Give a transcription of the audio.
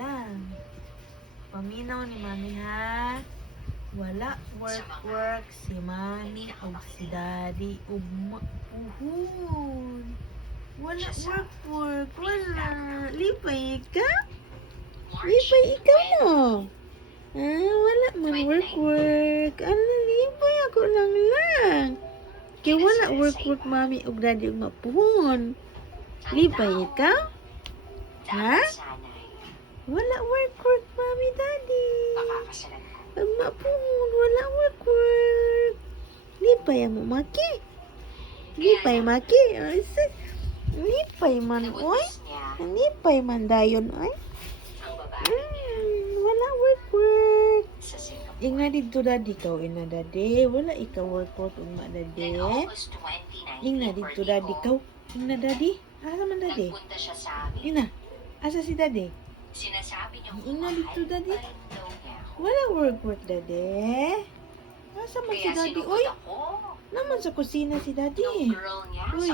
lang. Paminaw ni mami ha. Wala work si mami o si daddy uhon. Wala work. Wala. Lipay ka? Lipay ikaw no? Wala man work. Ano, lipay ako lang. Kaya wala work mami o daddy og mapuhon. Lipay ka? Ha? Wala work mami daddy. Pag mapuhon, wala work. Lipay mo maki. Lipay maki. Lipay man oy. Lipay man dayon oy. Wala work. Inga dito daddy ka ina daddy. Wala ikaw work uma daddy. Inga dito daddy ka. Inga daddy. Asa man daddy? Ina. Asa si daddy? Inga dito daddy. Wala work daddy. Asa man si daddy? Uy, naman sa kusina si daddy. Uy,